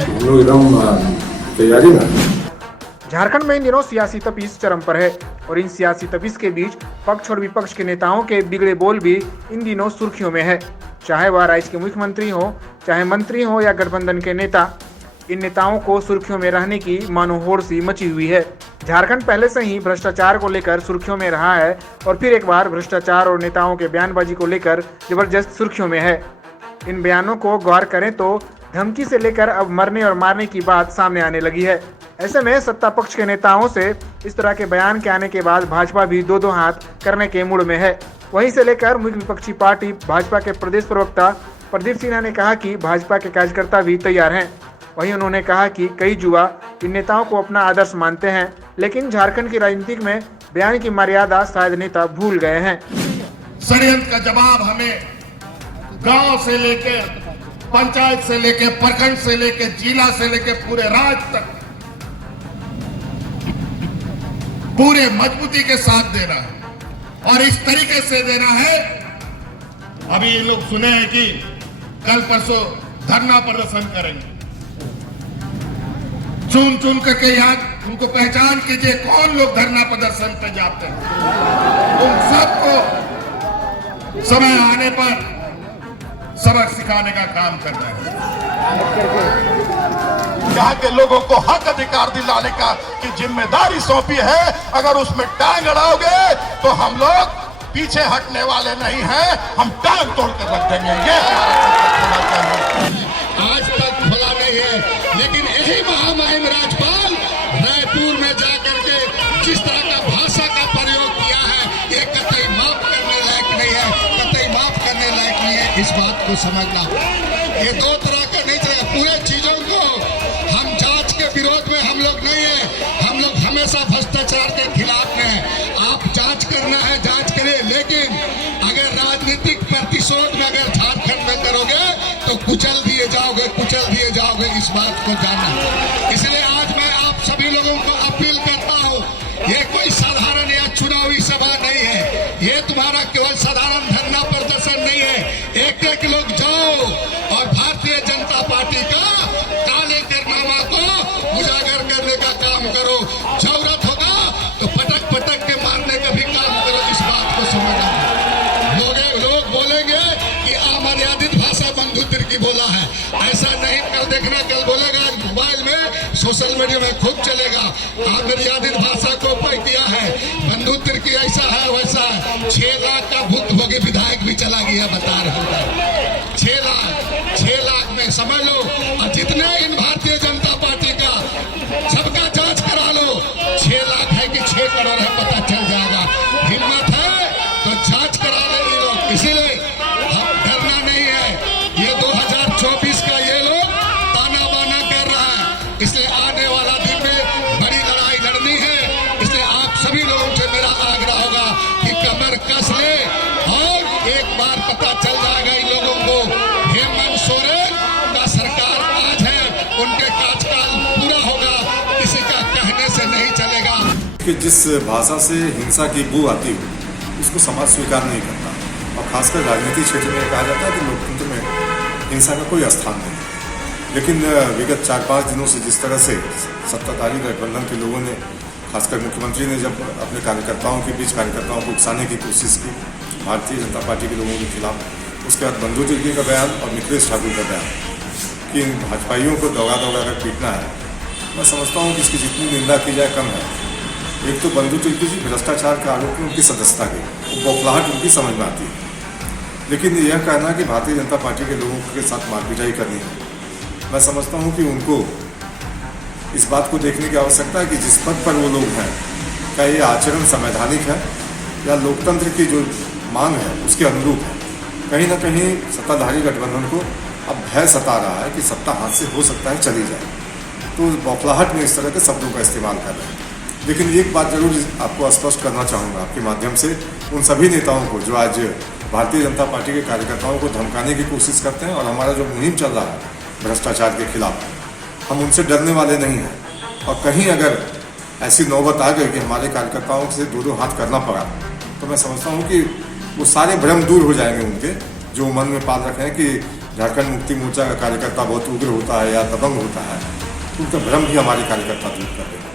हम लोग एकदम तैयारी में। झारखंड में इन दिनों सियासी तपीस चरम पर है और इन सियासी तपीस के बीच पक्ष और विपक्ष के नेताओं के बिगड़े बोल भी इन दिनों सुर्खियों में है। चाहे वह राज्य के मुख्यमंत्री हो, चाहे मंत्री हो या गठबंधन के नेता, इन नेताओं को सुर्खियों में रहने की मानो होड़ सी मची हुई है। झारखंड पहले से ही भ्रष्टाचार को लेकर सुर्खियों में रहा है और फिर एक बार भ्रष्टाचार और नेताओं के बयानबाजी को लेकर जबरदस्त सुर्खियों में है। इन बयानों को गौर करें तो धमकी से लेकर अब मरने और मारने की बात सामने आने लगी है। ऐसे में सत्ता पक्ष के नेताओं से इस तरह के बयान के आने के बाद भाजपा भी दो हाथ करने के मूड में है। वहीं से लेकर मुख्य विपक्षी पार्टी भाजपा के प्रदेश प्रवक्ता प्रदीप सिन्हा ने कहा कि भाजपा के कार्यकर्ता भी तैयार हैं। वहीं उन्होंने कहा कि कई युवा इन नेताओं को अपना आदर्श मानते हैं, लेकिन झारखंड की राजनीति में बयान की मर्यादा शायद नेता भूल गए हैं। षड्यंत्र का जवाब हमें गांव से लेके पंचायत से लेके प्रखंड से लेके जिला से लेके पूरे राज्य तक पूरे मजबूती के साथ देना है और इस तरीके से देना है। अभी ये लोग सुने हैं कि कल परसों धरना प्रदर्शन करेंगे। चुन चुन करके यहाँ उनको पहचान कीजिए कौन लोग धरना प्रदर्शन पे जाते हैं। उन सबको समय आने पर सबक सिखाने का काम करना है। यहाँ के लोगों को हक अधिकार दिलाने का की जिम्मेदारी सौंपी है। अगर उसमें टांग अड़ाओगे तो हम लोग पीछे हटने वाले नहीं हैं, हम टांग तोड़ कर रख देंगे। ये आज तक खुला नहीं है, लेकिन यही महामहिम राज्यपाल रायपुर में जाकर के जिस तरह का भाषा का प्रयोग किया है, ये कतई माफ करने लायक नहीं है, कतई माफ करने लायक नहीं है। इस बात को समझना, ये दो तरह का नहीं चलेगा। पूरे चीजों को हम जांच के विरोध में हम लोग नहीं है, हम लोग हमेशा भ्रष्टाचार के खिलाफ हैं। आप जांच करना है जांच करिए, लेकिन अगर राजनीतिक प्रतिशोध में अगर झारखंड में करोगे तो कुचल दिए जाओगे, इस बात को जानना। इसलिए आज मैं आप सभी लोगों को अपील करता हूँ, ये कोई साधारण या चुनावी सभा नहीं है, ये तुम्हारा केवल साधारण धरना प्रदर्शन नहीं है। एक एक लोग जाओ और भारतीय जनता पार्टी का काले कारनामा को उजागर करने का काम करो। जरूरत होगा तो पटक पटक के मारने का भी काम करो। इस बात को समझना। लोग बोलेंगे कि अमर्यादित भाषा बंधु तिर्की बोला है, ऐसा नहीं। कल देखना, कल बोलेगा मोबाइल में, सोशल मीडिया में खूब चलेगा। अमर्यादित भाषा को किया है, बंधु तिर्की ऐसा है वैसा है। 6 लाख का भुक्तभोगी विधायक भी चला गया, बता रहे हैं। 6 लाख में समझ लो। और जितने इन भारतीय जनता पार्टी का सबका जांच करा लो, 6 लाख है कि 6 करोड़ है, पता चल जाएगा। हिम्मत है तो जांच करा ले लोग। इसीलिए हम डरना नहीं है। ये 2024 का ये लोग ताना बाना कर रहा है, इसलिए आने वाला दिन में बड़ी लड़ाई लड़नी है। इसलिए आप सभी लोगों से मेरा आग्रह होगा कि कमर कस ले और एक बार पता चल जाएगा इन लोगों को, हेमंत सोरेन का सरकार आज है, उनके कार्यकाल पूरा होगा, किसी का कहने से नहीं चलेगा। कि जिस भाषा से हिंसा की बू आती हो उसको समाज स्वीकार नहीं करता, और खासकर राजनीतिक क्षेत्र में कहा जाता है कि लोकतंत्र में हिंसा का कोई स्थान नहीं है। लेकिन विगत 4-5 दिनों से जिस तरह से सत्ताधारी गठबंधन के लोगों ने, खासकर मुख्यमंत्री ने जब अपने कार्यकर्ताओं के बीच कार्यकर्ताओं को उकसाने की कोशिश की भारतीय जनता पार्टी के लोगों के खिलाफ, उसके बाद बंधु तिर्की का बयान और निखिलेश ठाकुर का बयान कि इन भाजपाइयों को दौड़ा कर पीटना है, मैं समझता हूँ कि इसकी जितनी निंदा की जाए कम है। एक तो बंधु तिर्की जी भ्रष्टाचार के आरोप में उनकी सदस्यता की बौखलाहट उनकी समझ में आती है, लेकिन यह कहना कि भारतीय जनता पार्टी के लोगों के साथ मारपीटाई करनी है, मैं समझता हूं कि उनको इस बात को देखने की आवश्यकता है कि जिस पद पर वो लोग हैं, क्या ये आचरण संवैधानिक है या लोकतंत्र की जो मांग है उसके अनुरूप है। कहीं ना कहीं सत्ताधारी गठबंधन को अब भय सता रहा है कि सत्ता हाथ से हो सकता है चली जाए, तो बौखलाहट में इस तरह के शब्दों का इस्तेमाल कर रहे हैं। लेकिन एक बात जरूर आपको स्पष्ट करना चाहूँगा आपके माध्यम से, उन सभी नेताओं को जो आज भारतीय जनता पार्टी के कार्यकर्ताओं को धमकाने की कोशिश करते हैं और हमारा जो मुहिम चल रहा है भ्रष्टाचार के खिलाफ, हम उनसे डरने वाले नहीं हैं। और कहीं अगर ऐसी नौबत आ गई कि हमारे कार्यकर्ताओं से दो हाथ करना पड़ा, तो मैं समझता हूँ कि वो सारे भ्रम दूर हो जाएंगे उनके, जो मन में पाल रखे हैं कि झारखंड मुक्ति मोर्चा का कार्यकर्ता बहुत उग्र होता है या दबंग होता है। उनका भ्रम भी हमारे कार्यकर्ता दूर कर देंगे।